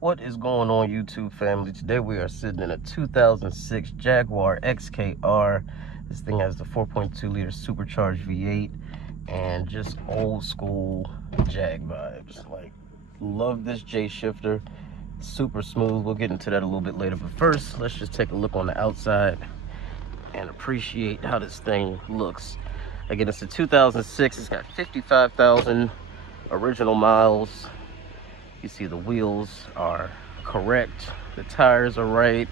What is going on, YouTube family? Today we are sitting in a 2006 Jaguar XKR. This thing has the 4.2 liter supercharged V8 and just old school Jag vibes. Like, love this J shifter. Super smooth. We'll get into that a little bit later, but first let's just take a look on the outside and appreciate how this thing looks. Again, it's a 2006. It's got 55,000 original miles. You see the wheels are correct, the tires are right,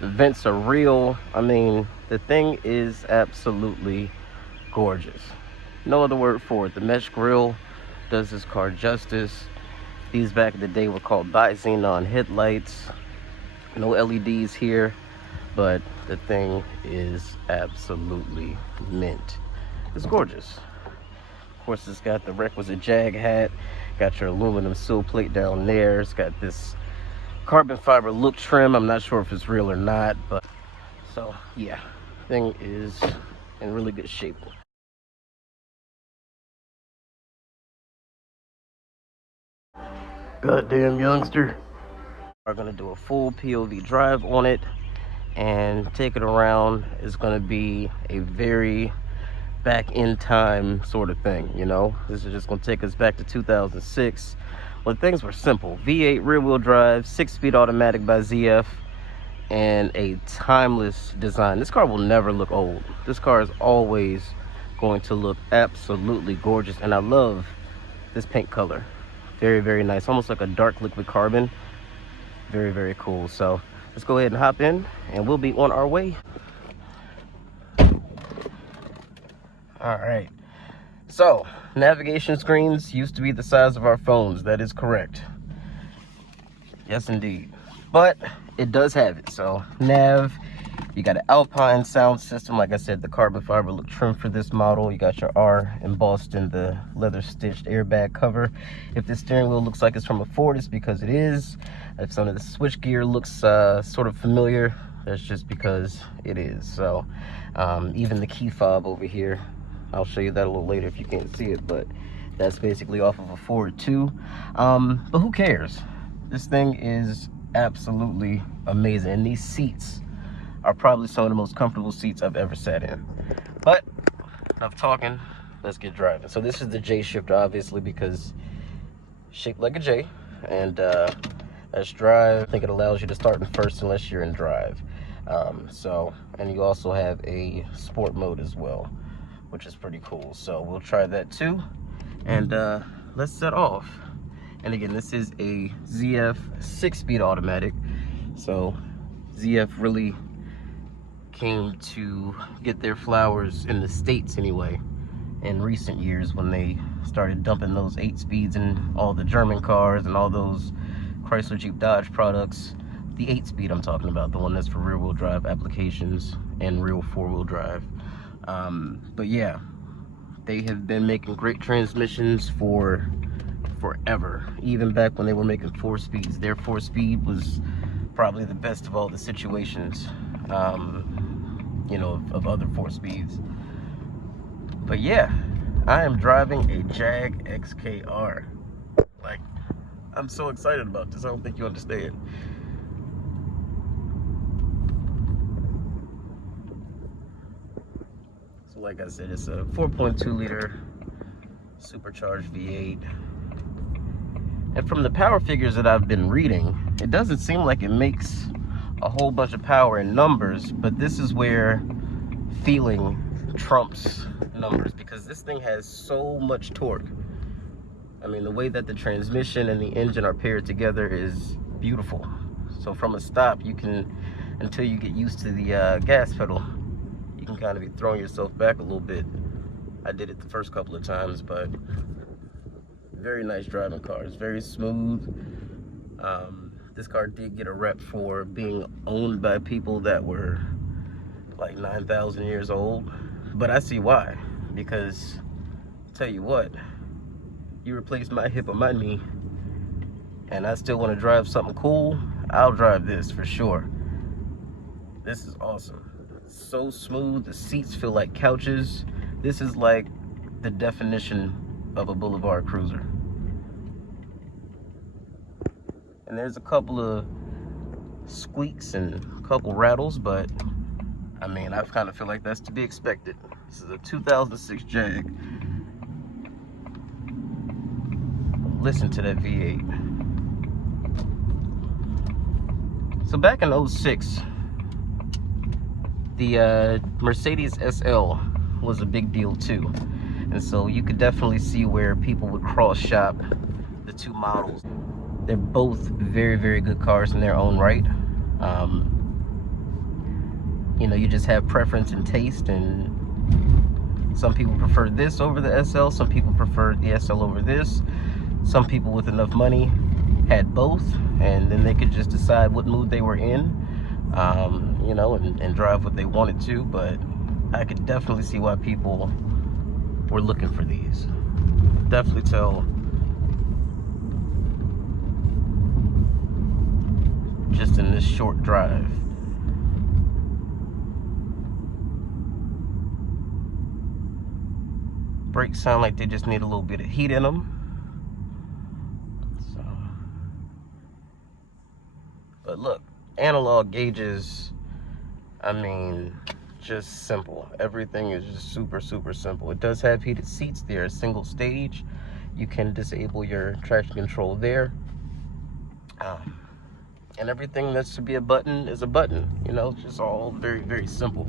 the vents are real. I mean, the thing is absolutely gorgeous. No other word for it. The mesh grille does this car justice. These back in the day were called bi-xenon headlights. No LEDs here, but the thing is absolutely mint. It's gorgeous. Of course, it's got the requisite Jag hat, got your aluminum sill plate down there. It's got this carbon fiber look trim. I'm not sure if it's real or not, but so yeah, thing is in really good shape. Goddamn youngster. We're gonna do a full POV drive on it and take it around. It's gonna be a very back in time sort of thing, you know. This is just going to take us back to 2006 when things were simple. V8 rear wheel drive, 6-speed automatic by ZF, and a timeless design. This car will never look old. This car is always going to look absolutely gorgeous, and I love this paint color. Very, very nice, almost like a dark liquid carbon. Very, very cool. So let's go ahead and hop in and we'll be on our way. All right, so navigation screens used to be the size of our phones. That is correct. Yes, indeed. But it does have it. So nav, you got an Alpine sound system. Like I said, the carbon fiber look trim for this model. You got your R embossed in the leather stitched airbag cover. If the steering wheel looks like it's from a Ford, it's because it is. If some of the switch gear looks sort of familiar, that's just because it is. So even the key fob over here, I'll show you that a little later if you can't see it, but that's basically off of a Ford too. But who cares? This thing is absolutely amazing. And these seats are probably some of the most comfortable seats I've ever sat in. But enough talking, let's get driving. So this is the J shifter, obviously, because shaped like a J. And let's drive. I think it allows you to start in first unless you're in drive. And you also have a sport mode as well, which is pretty cool. So we'll try that too. And let's set off. And again, this is a ZF 6-speed automatic. So ZF really came to get their flowers in the States anyway in recent years when they started dumping those 8 speeds in all the German cars and all those Chrysler, Jeep, Dodge products. The 8-speed I'm talking about, the one that's for rear-wheel drive applications and real 4-wheel drive. But yeah, they have been making great transmissions for forever. Even back when they were making 4 speeds, their 4-speed was probably the best of all the situations, you know, of other 4 speeds. But yeah, I am driving a Jag XKR. Like, I'm so excited about this. I don't think you understand. So like I said, it's a 4.2 liter supercharged V8. And from the power figures that I've been reading, it doesn't seem like it makes a whole bunch of power in numbers, but this is where feeling trumps numbers, because this thing has so much torque. I mean, the way that the transmission and the engine are paired together is beautiful. So from a stop, you can, until you get used to the gas pedal, you can kind of be throwing yourself back a little bit. I did it the first couple of times, but very nice driving car. It's very smooth. This car did get a rep for being owned by people that were like 9,000 years old, but I see why. Because tell you what, you replace my hip or my knee and I still want to drive something cool, I'll drive this for sure. This is awesome. So smooth. The seats feel like couches. This is like the definition of a boulevard cruiser. And there's a couple of squeaks and a couple rattles, but I mean, I kind of feel like that's to be expected. This is a 2006 Jag. Listen to that V8. So back in 06, the Mercedes SL was a big deal too. And so you could definitely see where people would cross shop the two models. They're both very, very good cars in their own right. You know, you just have preference and taste, and some people prefer this over the SL, some people prefer the SL over this. Some people with enough money had both, and then they could just decide what mood they were in, you know, and drive what they wanted to. But I could definitely see why people were looking for these. Definitely tell just in this short drive. Brakes sound like they just need a little bit of heat in them. So, but look, analog gauges, I mean, just simple. Everything is just super, super simple. It does have heated seats. They're a single stage. You can disable your traction control there. And everything that's to be a button is a button. You know, it's just all very, very simple.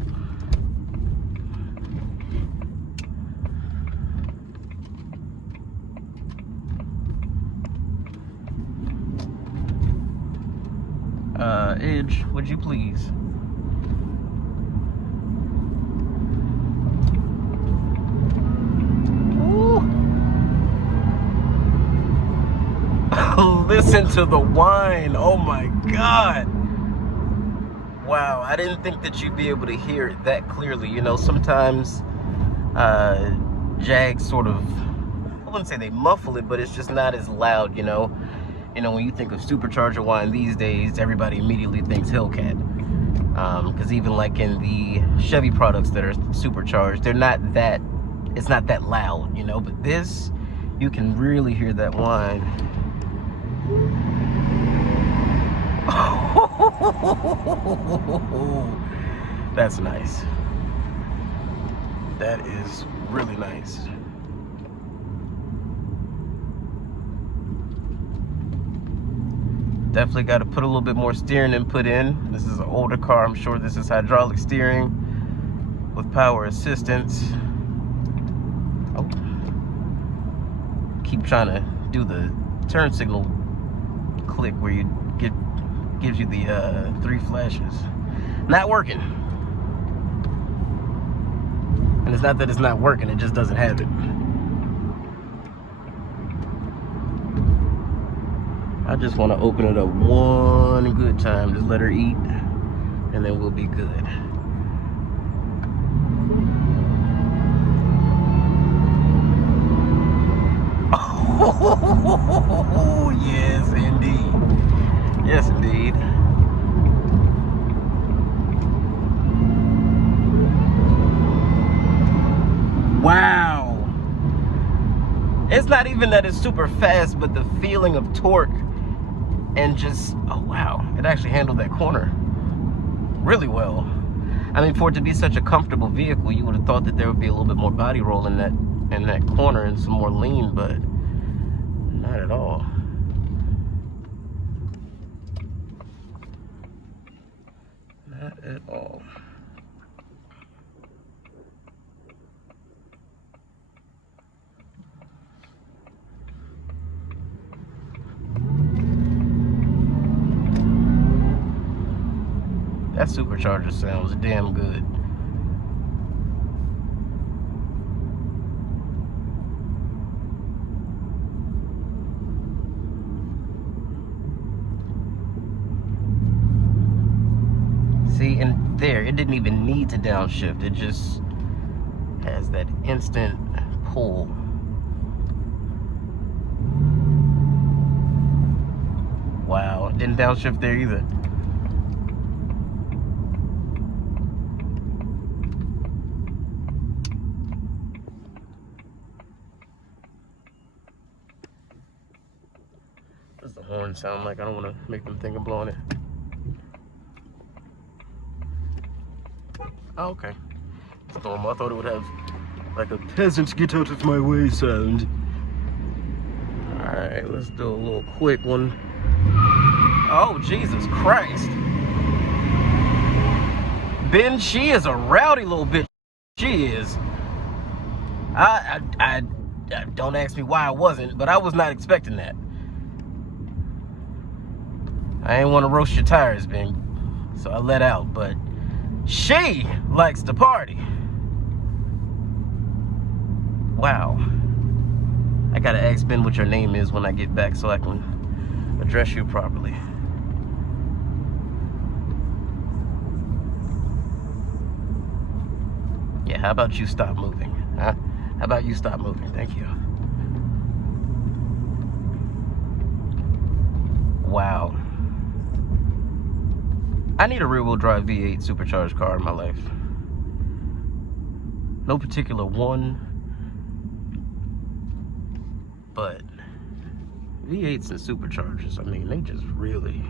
Edge, would you please? Ooh. Listen to the whine. Oh my God. Wow, I didn't think that you'd be able to hear it that clearly. You know, sometimes Jags sort of, I wouldn't say they muffle it, but it's just not as loud, you know. You know, when you think of Supercharger whine these days, everybody immediately thinks Hellcat. Because even like in the Chevy products that are supercharged, they're not that, it's not that loud, you know. But this, you can really hear that whine. That's nice. That is really nice. Definitely got to put a little bit more steering input in. This is an older car. I'm sure this is hydraulic steering with power assistance. Oh. Keep trying to do the turn signal click where you gives you the 3 flashes. Not working. And it's not that it's not working, it just doesn't have it. I just want to open it up one good time. Just let her eat, and then we'll be good. Oh, yes, indeed. Yes, indeed. Wow. It's not even that it's super fast, but the feeling of torque and just, oh wow, it actually handled that corner really well. I mean, for it to be such a comfortable vehicle, you would have thought that there would be a little bit more body roll in that corner and some more lean, but not at all. Not at all. That Supercharger sounds damn good. See, and there, it didn't even need to downshift. It just has that instant pull. Wow, it didn't downshift there either. does the horn sound like? I don't want to make them think I'm blowing it. Oh, okay. It's normal. I thought it would have like a peasant get out of my way sound. Alright, let's do a little quick one. Oh, Jesus Christ. Ben, she is a rowdy little bitch. She is. I don't ask me why I wasn't, but I was not expecting that. I ain't want to roast your tires, Ben, so I let out, but she likes to party. Wow. I gotta ask Ben what your name is when I get back so I can address you properly. Yeah, how about you stop moving? Huh? How about you stop moving? Thank you. Wow. I need a rear-wheel drive V8 supercharged car in my life. No particular one, but V8s and superchargers, I mean, they just really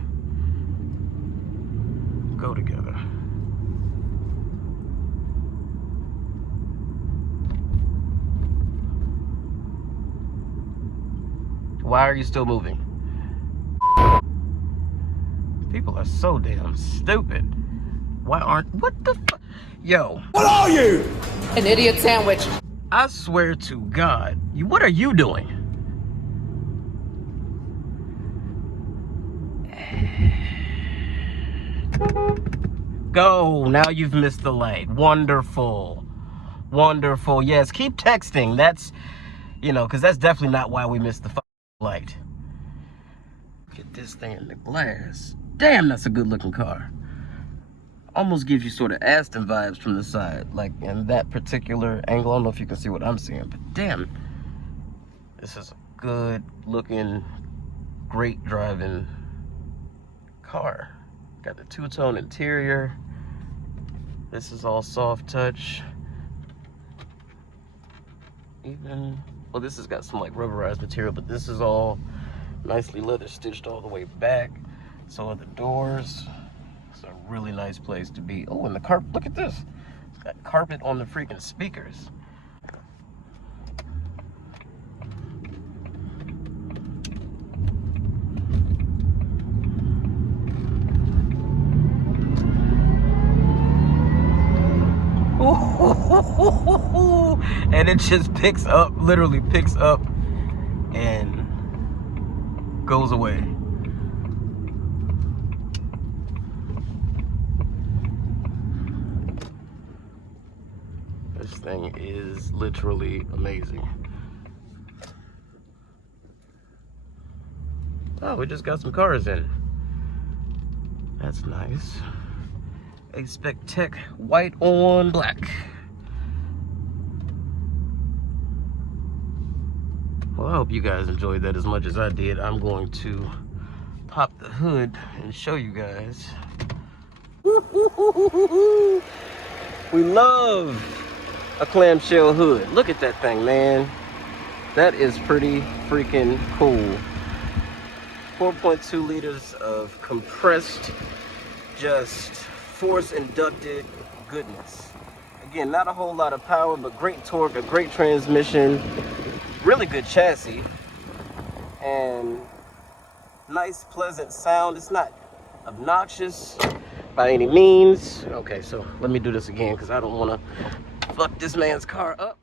go together. Why are you still moving? People are so damn stupid. Why aren't, what the fuck? Yo. What are you? An idiot sandwich. I swear to God, what are you doing? Go, now you've missed the light. Wonderful. Wonderful. Yes, keep texting. That's, you know, because that's definitely not why we missed the light. Get this thing in the glass. Damn, that's a good looking car. Almost gives you sort of Aston vibes from the side, like in that particular angle. I don't know if you can see what I'm seeing, but damn, this is a good looking, great driving car. Got the two-tone interior. This is all soft touch. Even, well, this has got some like rubberized material, but this is all nicely leather stitched all the way back. So are the doors. It's a really nice place to be. Oh, and the carpet, look at this. It's got carpet on the freaking speakers. And it just picks up, literally picks up and goes away. This thing is literally amazing. Oh, we just got some cars in. That's nice. Expect Tech white on black. Well, I hope you guys enjoyed that as much as I did. I'm going to pop the hood and show you guys. We love a clamshell hood. Look at that thing, man. That is pretty freaking cool. 4.2 liters of compressed, just force inducted goodness. Again, not a whole lot of power, but great torque, a great transmission, really good chassis, and nice, pleasant sound. It's not obnoxious by any means. Okay, so let me do this again because I don't want to fuck this man's car up.